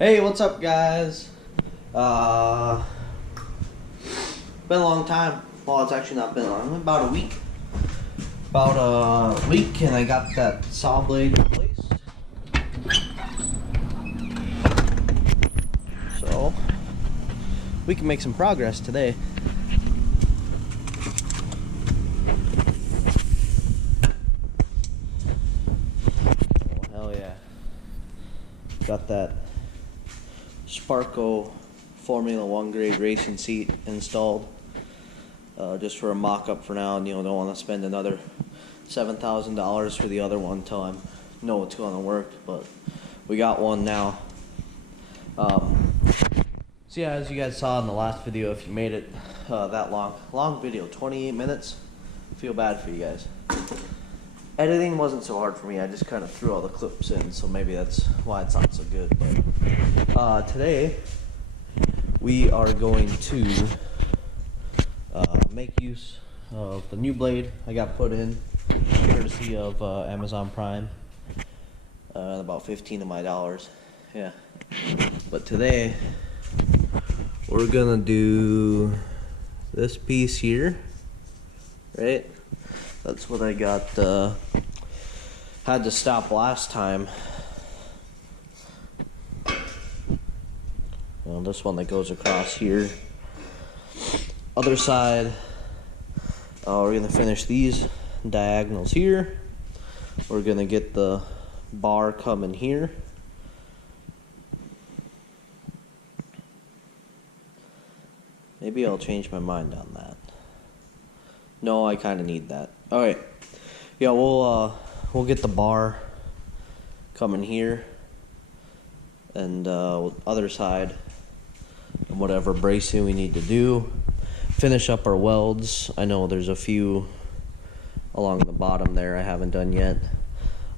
Hey, what's up, guys? Been a long time. Well, it's actually not been long. About a week. About a week, and I got that saw blade replaced. So we can make some progress today. Oh, hell yeah! Got that Sparco Formula 1 grade racing seat installed, just for a mock-up for now, and don't want to spend another $7,000 for the other one until I know it's going to work, but we got one now. So yeah, as you guys saw in the last video, if you made it that long video, 28 minutes, feel bad for you guys. Editing wasn't so hard for me. I just kind of threw all the clips in, so maybe that's why it's not so good. But today we are going to make use of the new blade I got put in, courtesy of Amazon Prime. About 15 of my dollars. Yeah. But today we're gonna do this piece here, right? That's what I got, had to stop last time. Well, this one that goes across here. Other side, we're gonna finish these diagonals here. We're gonna get the bar coming here. Maybe I'll change my mind on that. No, I kind of need that. All right. Yeah, we'll get the bar coming here, and other side, and whatever bracing we need to do. Finish up our welds. I know there's a few along the bottom there I haven't done yet.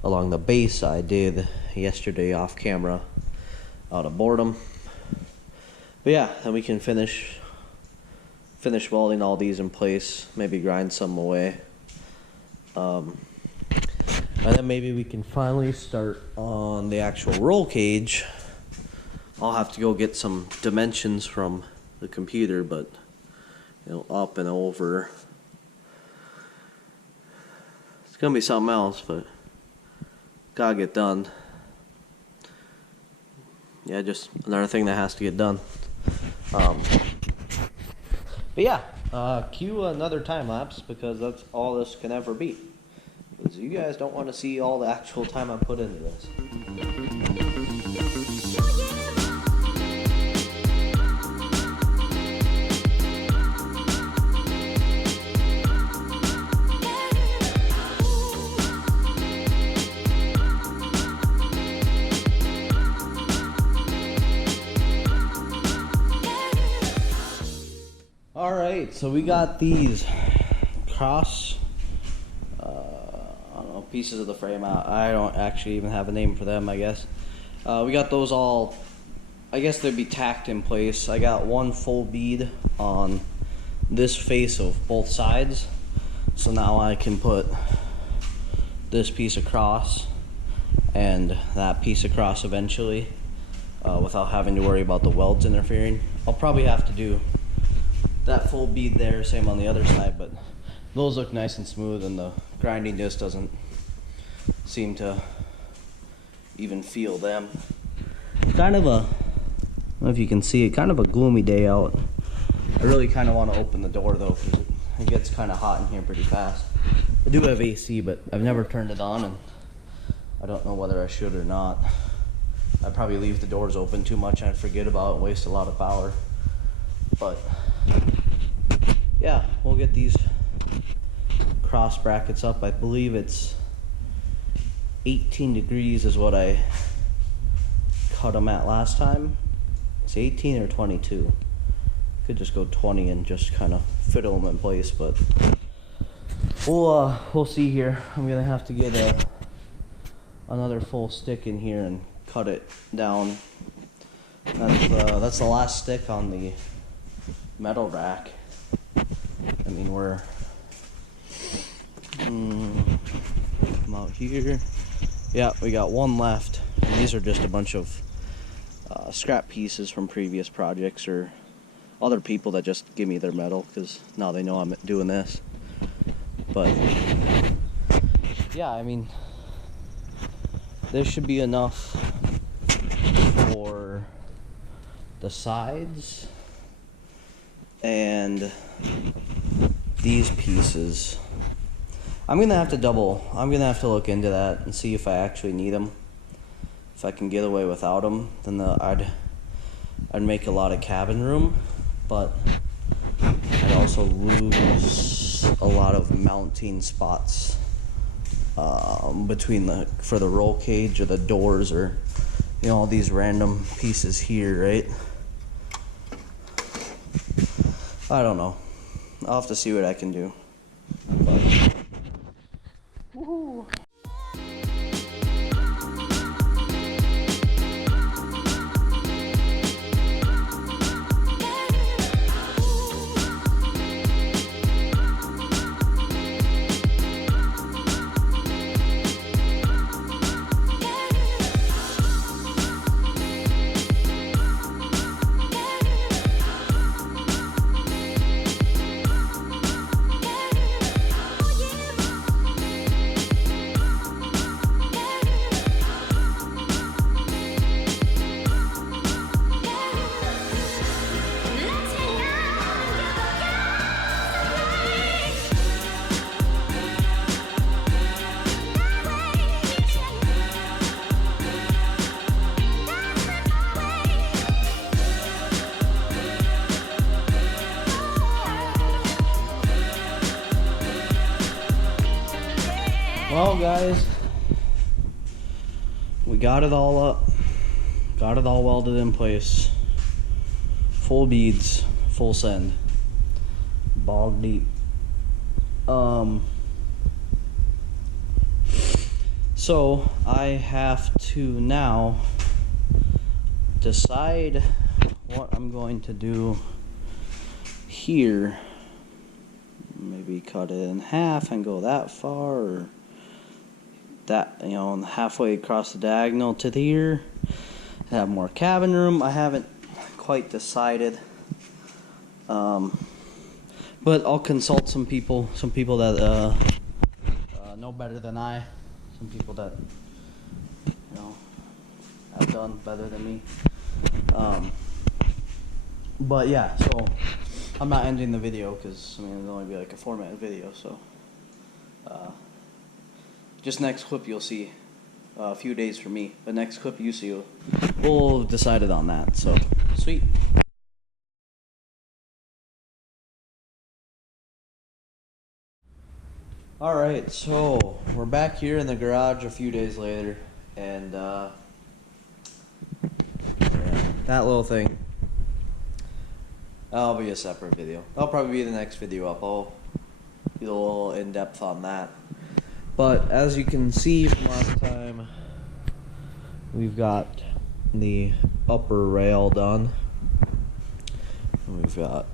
Along the base I did yesterday off camera out of boredom. But yeah, and we can finish welding all these in place, maybe grind some away. And then maybe we can finally start on the actual roll cage. I'll have to go get some dimensions from the computer, but up and over. It's gonna be something else, but gotta get done. Yeah, just another thing that has to get done. But yeah, cue another time lapse, because that's all this can ever be. Because you guys don't want to see all the actual time I put into this. Alright, so we got these cross I don't know, pieces of the frame out. I don't actually even have a name for them, I guess. We got those all, I guess they'd be tacked in place. I got one full bead on this face of both sides, so now I can put this piece across and that piece across eventually, without having to worry about the welds interfering. I'll probably have to do that full bead there, same on the other side, but those look nice and smooth, and the grinding just doesn't seem to even feel them. Kind of a, I don't know if you can see it, kind of a gloomy day out. I really kind of want to open the door though, because it gets kind of hot in here pretty fast. I do have AC, but I've never turned it on, and I don't know whether I should or not. I probably leave the doors open too much and I forget about it and waste a lot of power. But yeah, we'll get these cross brackets up. I believe it's 18 degrees is what I cut them at last time. It's 18 or 22. Could just go 20 and just kind of fiddle them in place, but we'll see here. I'm gonna have to get another full stick in here and cut it down. That's the last stick on the metal rack. I mean, we're come out here. Yeah, we got one left. And these are just a bunch of scrap pieces from previous projects or other people that just give me their metal because now they know I'm doing this. But yeah, I mean, there should be enough for the sides and these pieces. I'm gonna have to look into that and see if I actually need them. If I can get away without them, then I'd make a lot of cabin room, but I'd also lose a lot of mounting spots for the roll cage or the doors, or all these random pieces here, right? I don't know. I'll have to see what I can do. But, woohoo! Well, guys, we got it all up, got it all welded in place, full beads, full send, bog deep. So I have to now decide what I'm going to do here. Maybe cut it in half and go that far, or that, halfway across the diagonal to here, have more cabin room. I haven't quite decided, but I'll consult some people that know better than I, some people that have done better than me. But yeah, so I'm not ending the video because it'll only be like a 4-minute video, so just next clip you'll see a few days from me, but next clip you see we'll have decided on that, so sweet. Alright, so we're back here in the garage a few days later, and that little thing, that'll be a separate video. That'll probably be the next video up. I'll be a little in-depth on that. But as you can see from last time, we've got the upper rail done. And we've got,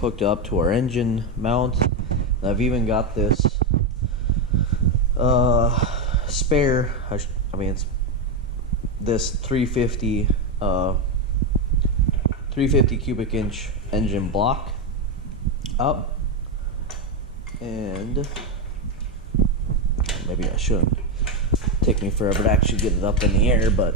hooked up to our engine mount. And I've even got this spare, it's this 350 cubic inch engine block up, and maybe I shouldn't. Take me forever to actually get it up in the air, but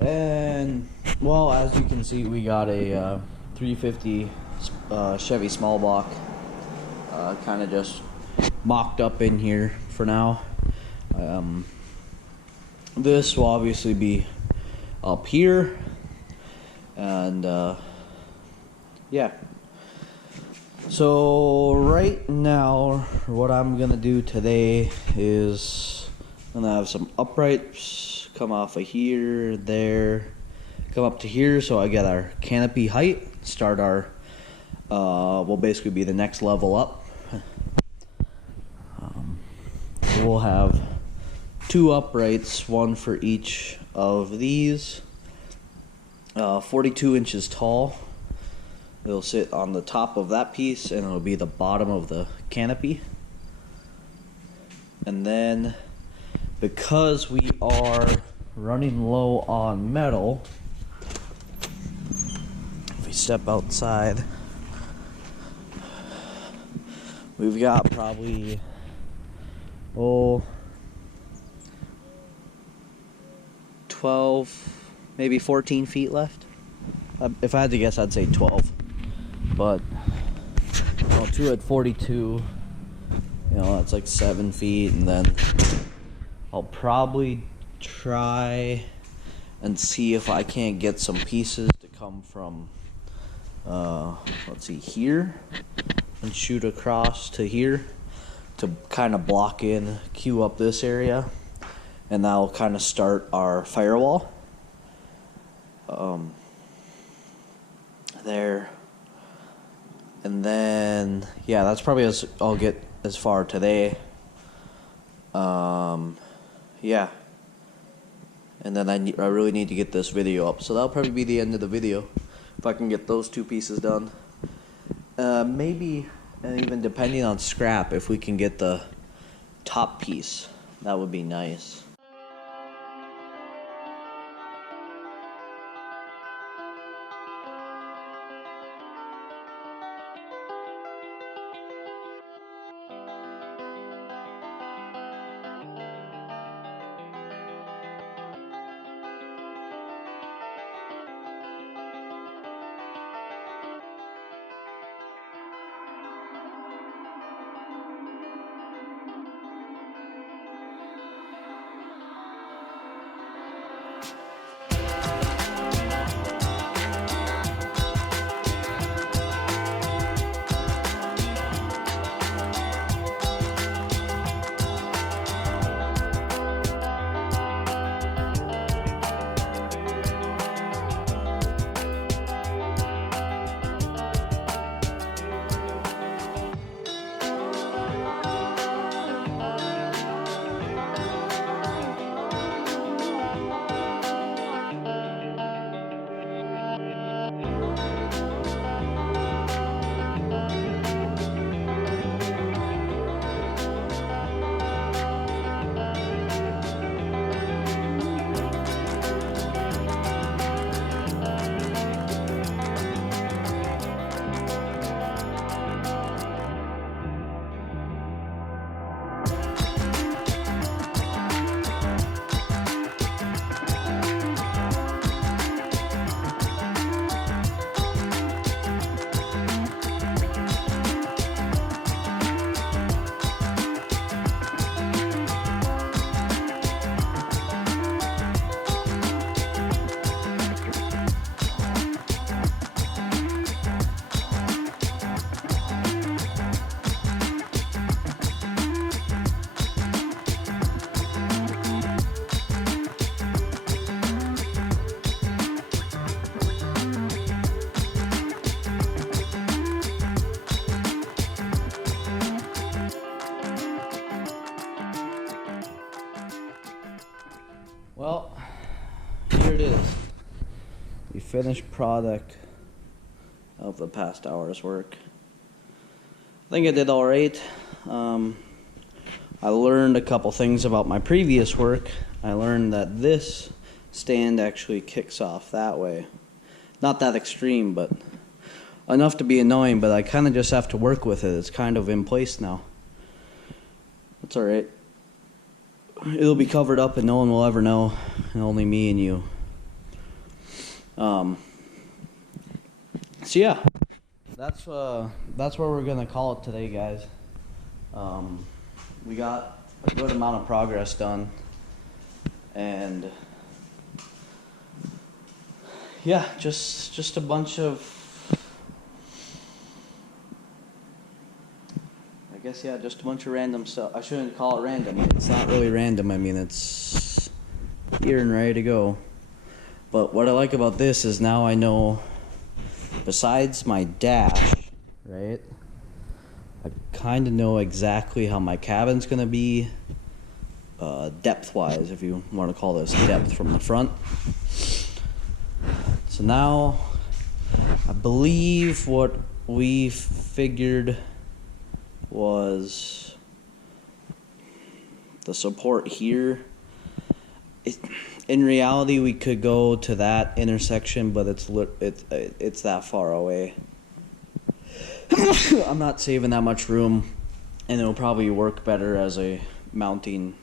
and well, as you can see, we got a 350 Chevy small block kind of just mocked up in here for now. This will obviously be up here, and yeah. So right now, what I'm gonna do today is And I have some uprights come off of here, there, come up to here, so I get our canopy height, start our, will basically be the next level up. We'll have 2 uprights, one for each of these, 42 inches tall. It'll sit on the top of that piece, and it'll be the bottom of the canopy. And then, because we are running low on metal, if we step outside, we've got probably 12, maybe 14 feet left. If I had to guess, I'd say 12. But 2 at 42, that's like 7 feet, and then I'll probably try and see if I can't get some pieces to come from, let's see, here, and shoot across to here to kind of block in, queue up this area, and that'll kind of start our firewall. There. And then, yeah, that's probably as I'll get as far today. Yeah. And then I really need to get this video up. So that'll probably be the end of the video if I can get those 2 pieces done. Maybe, and even depending on scrap, if we can get the top piece, that would be nice. Well, here it is. The finished product of the past hour's work. I think I did all right. I learned a couple things about my previous work. I learned that this stand actually kicks off that way. Not that extreme, but enough to be annoying, but I kind of just have to work with it. It's kind of in place now. That's all right. It'll be covered up and no one will ever know, and only me and you. So yeah, that's where we're gonna call it today, guys. We got a good amount of progress done, and yeah, just a bunch of, I guess, yeah, just a bunch of random stuff. I shouldn't call it random. It's not really random. I mean, it's here and ready to go. But what I like about this is now I know, besides my dash, right, I kind of know exactly how my cabin's going to be, depth-wise, if you want to call this depth from the front. So now, I believe what we figured was the support here. In reality, we could go to that intersection, but it's that far away. I'm not saving that much room, and it'll probably work better as a mounting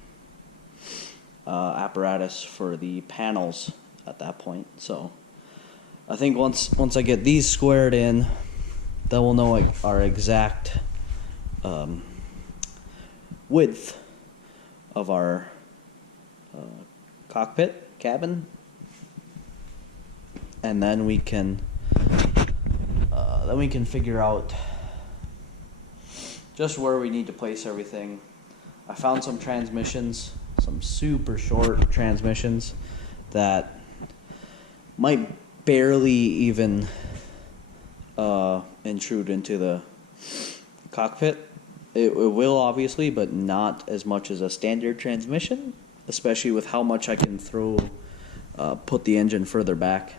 apparatus for the panels at that point. So I think once I get these squared in, then we'll know our exact width of our cockpit cabin, and then we can figure out just where we need to place everything. I found some transmissions, some super short transmissions that might barely even intrude into the cockpit. It will, obviously, but not as much as a standard transmission, especially with how much I can put the engine further back.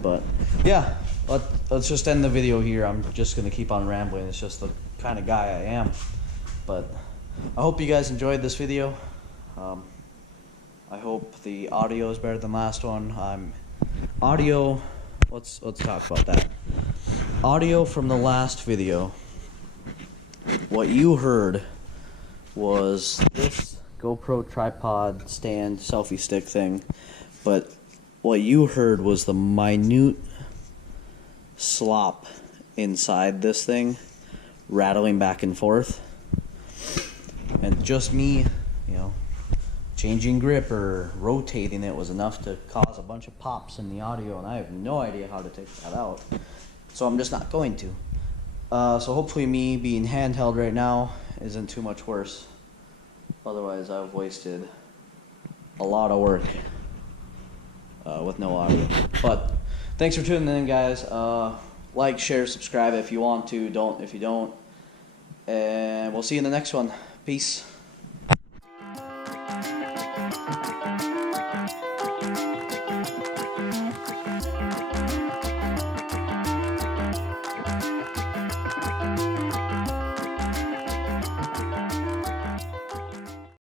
But yeah, let's just end the video here. I'm just going to keep on rambling. It's just the kind of guy I am. But I hope you guys enjoyed this video. I hope the audio is better than last one. Audio, let's talk about that. Audio from the last video, what you heard was this GoPro tripod stand selfie stick thing, but what you heard was the minute slop inside this thing rattling back and forth, and just me, changing grip or rotating it was enough to cause a bunch of pops in the audio, and I have no idea how to take that out, so I'm just not going to. So hopefully me being handheld right now isn't too much worse. Otherwise I've wasted a lot of work with no audio. But thanks for tuning in, guys. Like, share, subscribe if you want to. Don't if you don't. And we'll see you in the next one. Peace.